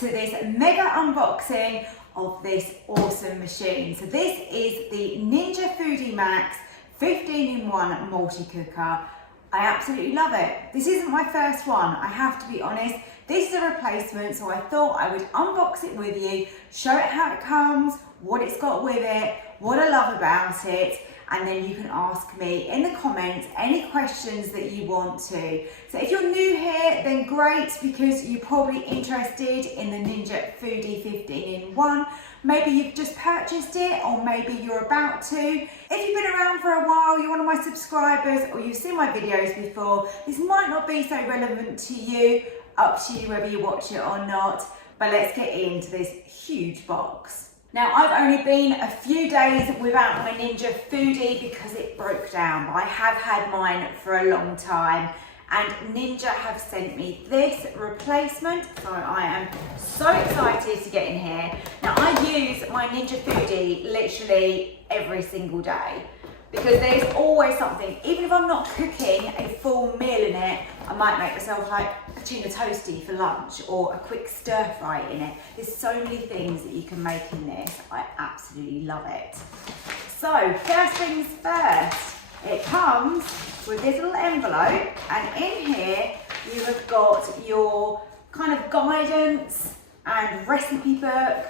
to this mega unboxing of this awesome machine. So this is the Ninja Foodi Max 15-in-1 multi-cooker. I absolutely love it. This isn't my first one, I have to be honest. This is a replacement, so I thought I would unbox it with you, show it how it comes, what it's got with it, what I love about it, and then you can ask me in the comments any questions that you want to. So if you're new here, then great, because you're probably interested in the Ninja Foodi 15-in-1. Maybe you've just purchased it, or maybe you're about to. If you've been around for a while, you're one of my subscribers, or you've seen my videos before, this might not be so relevant to you, up to you whether you watch it or not. But let's get into this huge box. Now, I've only been a few days without my Ninja Foodi because it broke down, but I have had mine for a long time, and Ninja have sent me this replacement, so I am so excited to get in here. Now, I use my Ninja Foodi literally every single day because there's always something. Even if I'm not cooking a full meal in it, I might make myself like a tuna toasty for lunch or a quick stir fry in it. There's so many things that you can make in this. I absolutely love it. So first things first, it comes with this little envelope, and in here you have got your kind of guidance and recipe book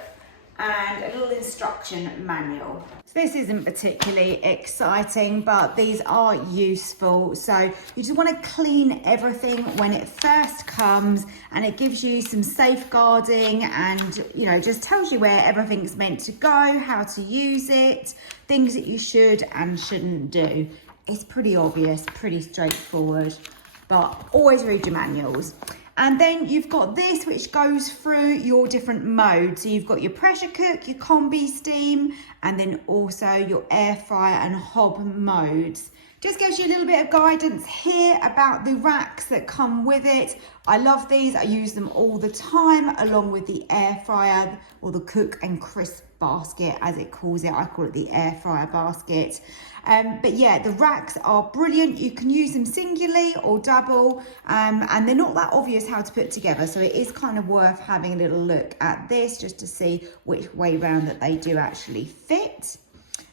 and a little instruction manual. So this isn't particularly exciting, but these are useful. So you just want to clean everything when it first comes, and it gives you some safeguarding and, you know, just tells you where everything's meant to go, how to use it, things that you should and shouldn't do. It's pretty obvious, pretty straightforward, but always read your manuals. And then you've got this, which goes through your different modes. So you've got your pressure cook, your combi steam, and then also your air fryer and hob modes. Just gives you a little bit of guidance here about the racks that come with it. I love these, I use them all the time, along with the air fryer, or the cook and crisp basket as it calls it. I call it the air fryer basket. But yeah, the racks are brilliant. You can use them singularly or double, and they're not that obvious how to put together. So it is kind of worth having a little look at this just to see which way round that they do actually fit.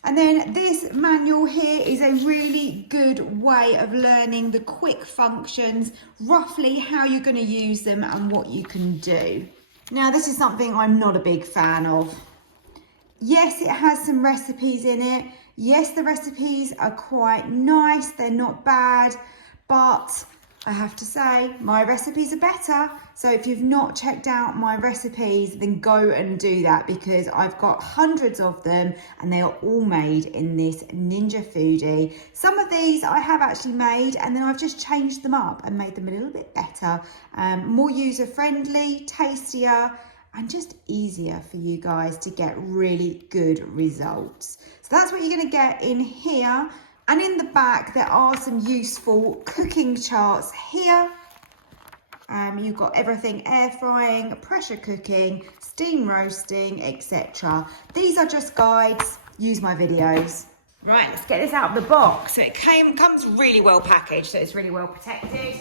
And then this manual here is a really good way of learning the quick functions, roughly how you're going to use them and what you can do. Now, this is something I'm not a big fan of. Yes, it has some recipes in it. Yes, the recipes are quite nice. They're not bad, but I have to say my recipes are better. So if you've not checked out my recipes, then go and do that, because I've got hundreds of them and they are all made in this Ninja Foodi. Some of these I have actually made, and then I've just changed them up and made them a little bit better, more user-friendly, tastier, and just easier for you guys to get really good results. So that's what you're going to get in here. And in the back, there are some useful cooking charts here. You've got everything: air frying, pressure cooking, steam roasting, etc. These are just guides. Use my videos. Right, let's get this out of the box. So it comes really well packaged, so it's really well protected.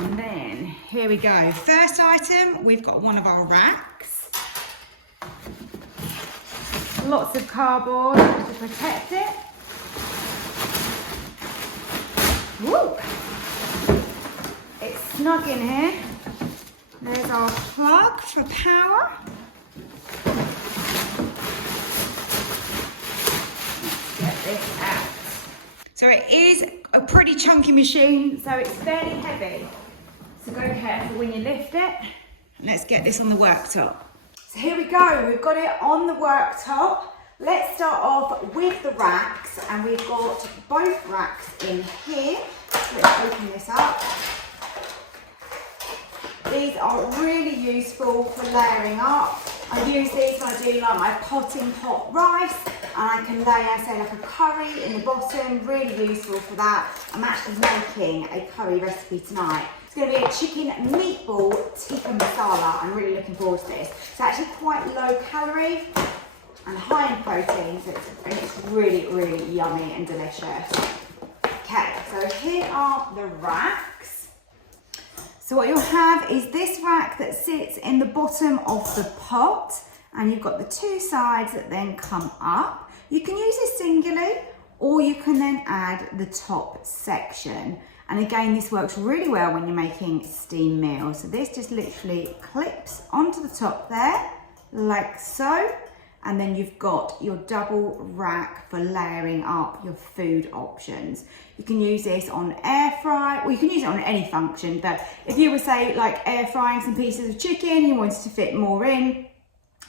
And then here we go. First item, we've got one of our racks. Lots of cardboard to protect it. Woo! It's snug in here. There's our plug for power. Let's get this out. So it is a pretty chunky machine, so it's fairly heavy. So go careful when you lift it. Let's get this on the worktop. So here we go, we've got it on the worktop. Let's start off with the racks, and we've got both racks in here. Let's open this up. These are really useful for layering up. I use these when I do like my potting hot rice, and I can layer, say, like a curry in the bottom. Really useful for that. I'm actually making a curry recipe tonight. It's going to be a chicken meatball tikka masala. I'm really looking forward to this. It's actually quite low calorie and high in protein, so it's really, really yummy and delicious. Okay, so here are the racks. So what you'll have is this rack that sits in the bottom of the pot, and you've got the two sides that then come up. You can use this singly, or you can then add the top section. And again, this works really well when you're making steam meals. So this just literally clips onto the top there, like so. And then you've got your double rack for layering up your food options. You can use this on air fry, well, you can use it on any function, but if you were, say, like air frying some pieces of chicken and you wanted to fit more in,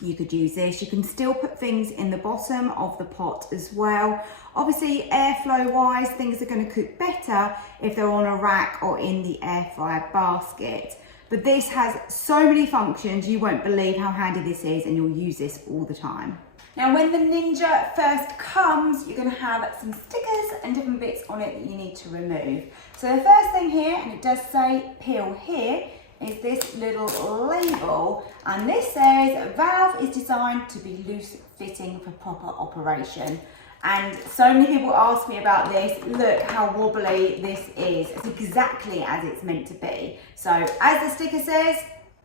you could use this. You can still put things in the bottom of the pot as well. Obviously, airflow wise, things are going to cook better if they're on a rack or in the air fryer basket. But this has so many functions, you won't believe how handy this is, and you'll use this all the time. Now, when the Ninja first comes, you're going to have some stickers and different bits on it that you need to remove. So the first thing here, and it does say peel here, is this little label, and this says valve is designed to be loose fitting for proper operation. And so many people ask me about this. Look how wobbly this is. It's exactly as it's meant to be. So as the sticker says,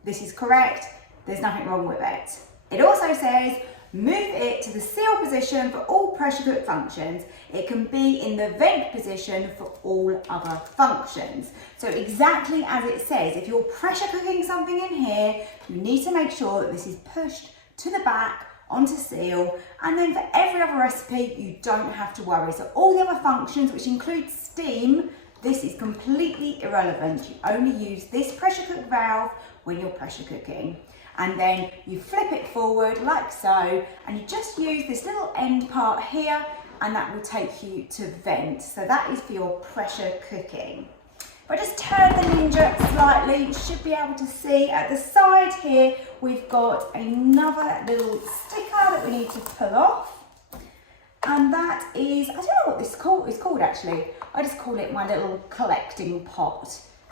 this is correct. There's nothing wrong with it. It also says move it to the seal position for all pressure cook functions. It can be in the vent position for all other functions. So exactly as it says, if you're pressure cooking something in here, you need to make sure that this is pushed to the back onto seal, and then for every other recipe you don't have to worry. So all the other functions, which include steam, this is completely irrelevant. You only use this pressure cook valve when you're pressure cooking. And then you flip it forward like so, and you just use this little end part here, and that will take you to vent. So that is for your pressure cooking. If I just turn the Ninja slightly, you should be able to see at the side here, we've got another little sticker that we need to pull off. And that is, I don't know what this is called actually. I just call it my little collecting pot.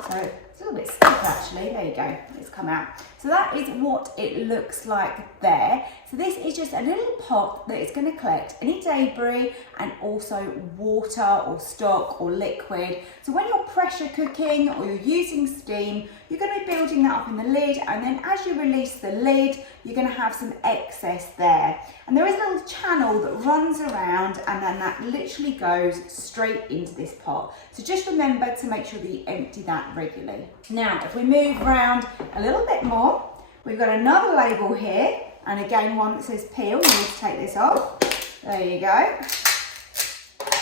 So it's a little bit stiff actually, there you go, it's come out. So that is what it looks like there. So this is just a little pot that is going to collect any debris and also water or stock or liquid. So when you're pressure cooking or you're using steam, you're going to be building that up in the lid, and then as you release the lid, you're going to have some excess there. And there is a little channel that runs around, and then that literally goes straight into this pot. So just remember to make sure that you empty that regularly. Now, if we move around a little bit more, we've got another label here, and again one that says peel. You need to take this off. There you go.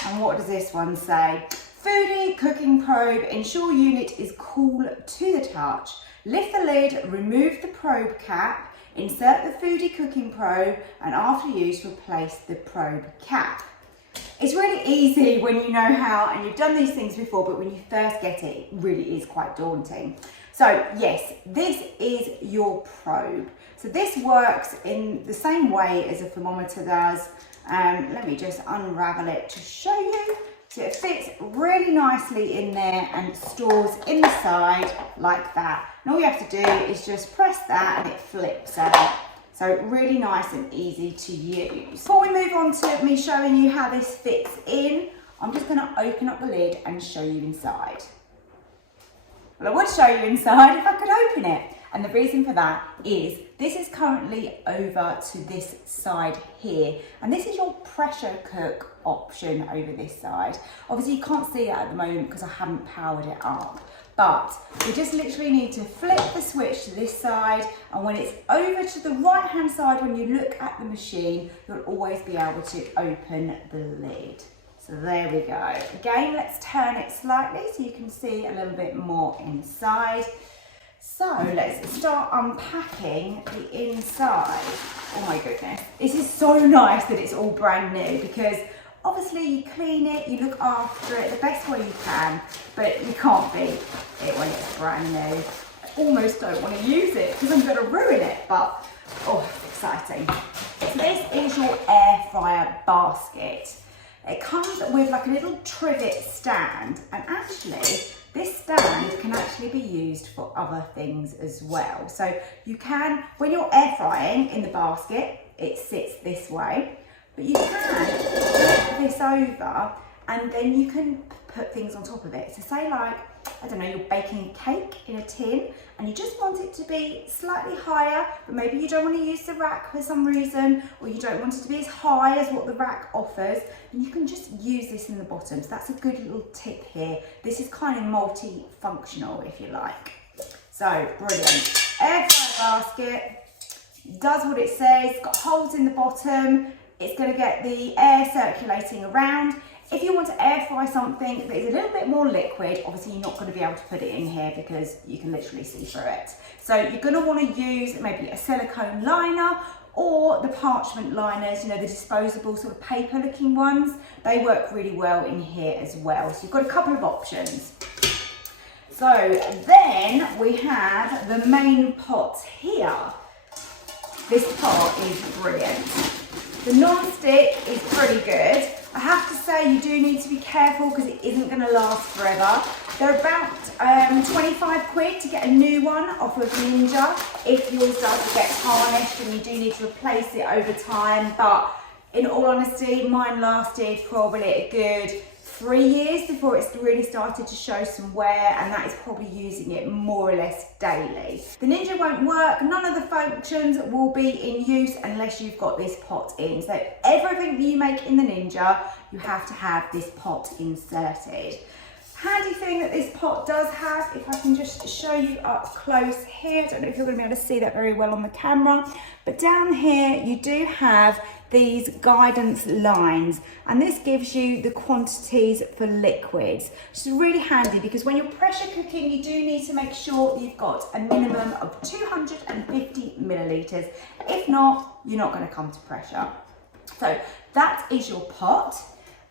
And what does this one say? Foodi cooking probe. Ensure unit is cool to the touch. Lift the lid, remove the probe cap, insert the Foodi cooking probe, and after use, replace the probe cap. It's really easy when you know how, and you've done these things before, but when you first get it, it really is quite daunting. So yes, this is your probe. So this works in the same way as a thermometer does. Let me just unravel it to show you. So it fits really nicely in there and stores in the side like that. And all you have to do is just press that and it flips out. So really nice and easy to use. Before we move on to me showing you how this fits in, I'm just going to open up the lid and show you inside. Well, I would show you inside if I could open it. And the reason for that is this is currently over to this side here. And this is your pressure cook option over this side. Obviously you can't see it at the moment because I haven't powered it up. But we just literally need to flip the switch to this side, and when it's over to the right hand side, when you look at the machine, you'll always be able to open the lid. So there we go. Again, let's turn it slightly so you can see a little bit more inside. So let's start unpacking the inside. Oh my goodness. This is so nice that it's all brand new, because obviously you clean it, you look after it the best way you can, but you can't beat it when it's brand new. I almost don't want to use it because I'm going to ruin it, but oh, exciting. So this is your air fryer basket. It comes with like a little trivet stand, and actually this stand can actually be used for other things as well. So you can, when you're air frying in the basket, it sits this way. But you can flip this over and then you can put things on top of it. So say like I don't know, you're baking a cake in a tin and you just want it to be slightly higher, but maybe you don't want to use the rack for some reason, or you don't want it to be as high as what the rack offers, and you can just use this in the bottom. So that's a good little tip here. This is kind of multi-functional, if you like. So, brilliant. Air fryer basket, does what it says, got holes in the bottom, it's going to get the air circulating around. If you want to air fry something that is a little bit more liquid, obviously you're not going to be able to put it in here because you can literally see through it. So you're going to want to use maybe a silicone liner or the parchment liners, you know, the disposable sort of paper looking ones. They work really well in here as well. So you've got a couple of options. So then we have the main pot here. This pot is brilliant. The non-stick is pretty good. I have to say you do need to be careful because it isn't going to last forever. They're about 25 quid to get a new one off of Ninja if yours does get tarnished and you do need to replace it over time. But in all honesty, mine lasted probably a good 3 years before it's really started to show some wear, and that is probably using it more or less daily. The Ninja won't work, none of the functions will be in use unless you've got this pot in. So everything that you make in the Ninja, you have to have this pot inserted. Handy thing that this pot does have, if I can just show you up close here, I don't know if you're going to be able to see that very well on the camera, but down here you do have these guidance lines, and this gives you the quantities for liquids, which is really handy because when you're pressure cooking you do need to make sure that you've got a minimum of 250 millilitres. If not, you're not going to come to pressure. So that is your pot.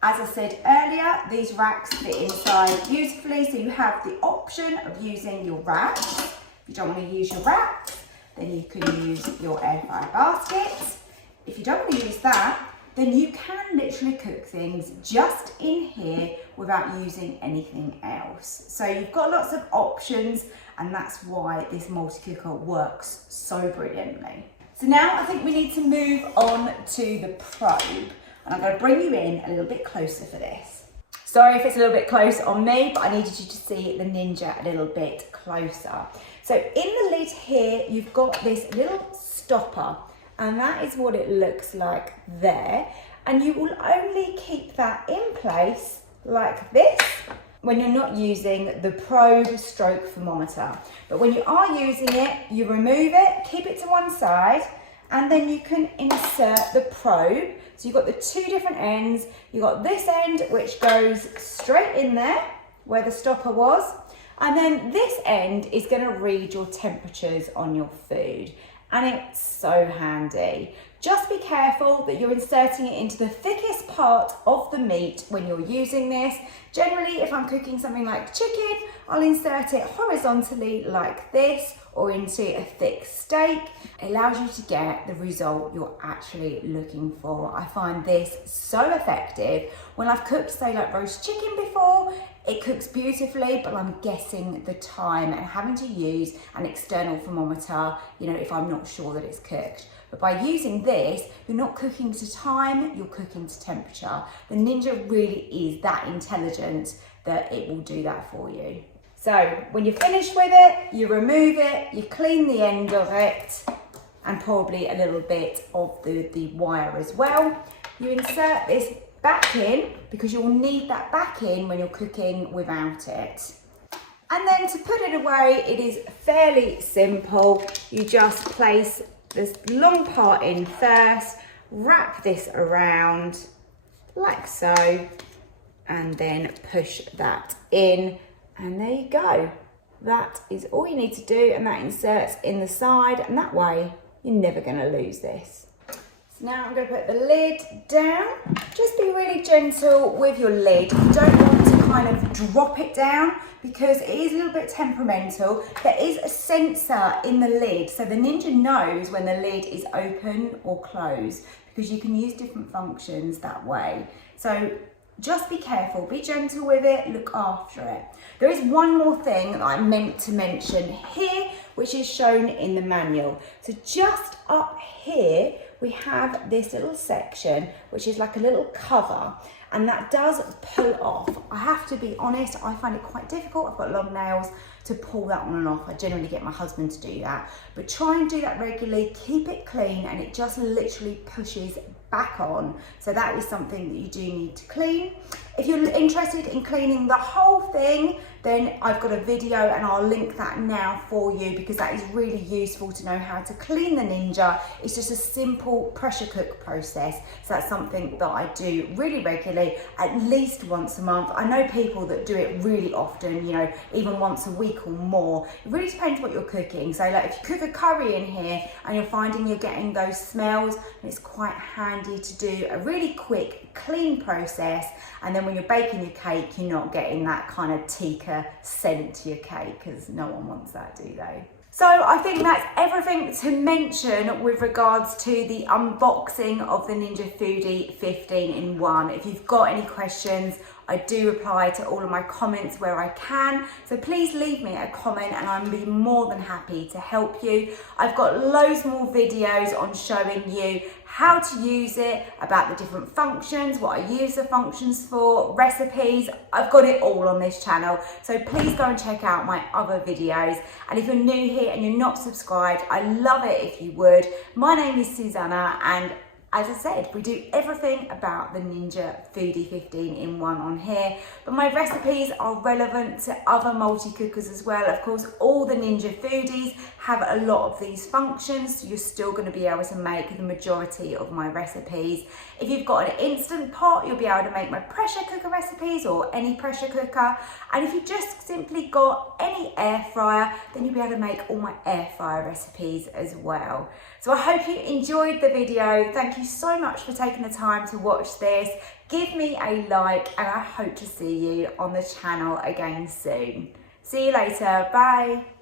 As I said earlier, these racks fit inside beautifully, so you have the option of using your racks. If you don't want to use your racks, then you can use your air fryer basket. If you don't want to use that, then you can literally cook things just in here without using anything else. So you've got lots of options, and that's why this multi-cooker works so brilliantly. So now I think we need to move on to the probe, and I'm going to bring you in a little bit closer for this. Sorry if it's a little bit close on me, but I needed you to see the Ninja a little bit closer. So in the lid here, you've got this little stopper, and that is what it looks like there. And you will only keep that in place like this when you're not using the probe stroke thermometer. But when you are using it, you remove it, keep it to one side, and then you can insert the probe. So you've got the two different ends. You've got this end which goes straight in there where the stopper was, and then this end is going to read your temperatures on your food. And it's so handy. Just be careful that you're inserting it into the thickest part of the meat when you're using this. Generally, if I'm cooking something like chicken, I'll insert it horizontally like this, or into a thick steak. It allows you to get the result you're actually looking for. I find this so effective. When I've cooked, say, like roast chicken before, it cooks beautifully, but I'm guessing the time and having to use an external thermometer, you know, if I'm not sure that it's cooked. But by using this, you're not cooking to time, you're cooking to temperature. The Ninja really is that intelligent that it will do that for you. So when you're finished with it, you remove it, you clean the end of it, and probably a little bit of the wire as well. You insert this back in, because you'll need that back in when you're cooking without it. And then to put it away, it is fairly simple. You just place this long part in first, wrap this around like so, and then push that in, and there you go. That is all you need to do, and that inserts in the side, and that way you're never going to lose this. Now I'm going to put the lid down. Just be really gentle with your lid. You don't want to kind of drop it down because it is a little bit temperamental. There is a sensor in the lid, so the Ninja knows when the lid is open or closed, because you can use different functions that way. So just be careful, be gentle with it, look after it. There is one more thing that I meant to mention here, which is shown in the manual. So just up here, we have this little section, which is like a little cover, and that does pull off. I have to be honest, I find it quite difficult. I've got long nails to pull that on and off. I generally get my husband to do that, but try and do that regularly, keep it clean, and it just literally pushes back on. So that is something that you do need to clean. If you're interested in cleaning the whole thing, then I've got a video and I'll link that now for you, because that is really useful to know how to clean the Ninja. It's just a simple pressure cook process. So that's something that I do really regularly, at least once a month. I know people that do it really often, you know, even once a week or more. It really depends what you're cooking. So like if you cook a curry in here and you're finding you're getting those smells, it's quite handy to do a really quick clean process, and then when you're baking your cake, you're not getting that kind of tikka scent to your cake, because no one wants that, do they? So I think that's everything to mention with regards to the unboxing of the Ninja Foodi 15-in-1. If you've got any questions, I do reply to all of my comments where I can. So please leave me a comment and I'll be more than happy to help you. I've got loads more videos on showing you how to use it, about the different functions, what I use the functions for, recipes. I've got it all on this channel. So please go and check out my other videos. And if you're new here and you're not subscribed, I love it if you would. My name is Susannah, and as I said, we do everything about the Ninja Foodi 15-in-1 on here, but my recipes are relevant to other multi-cookers as well. Of course, all the Ninja Foodies have a lot of these functions, so you're still going to be able to make the majority of my recipes. If you've got an instant pot, you'll be able to make my pressure cooker recipes, or any pressure cooker. And if you just simply got any air fryer, then you'll be able to make all my air fryer recipes as well. So I hope you enjoyed the video. Thank you so much for taking the time to watch this. Give me a like, and I hope to see you on the channel again soon. See you later. Bye.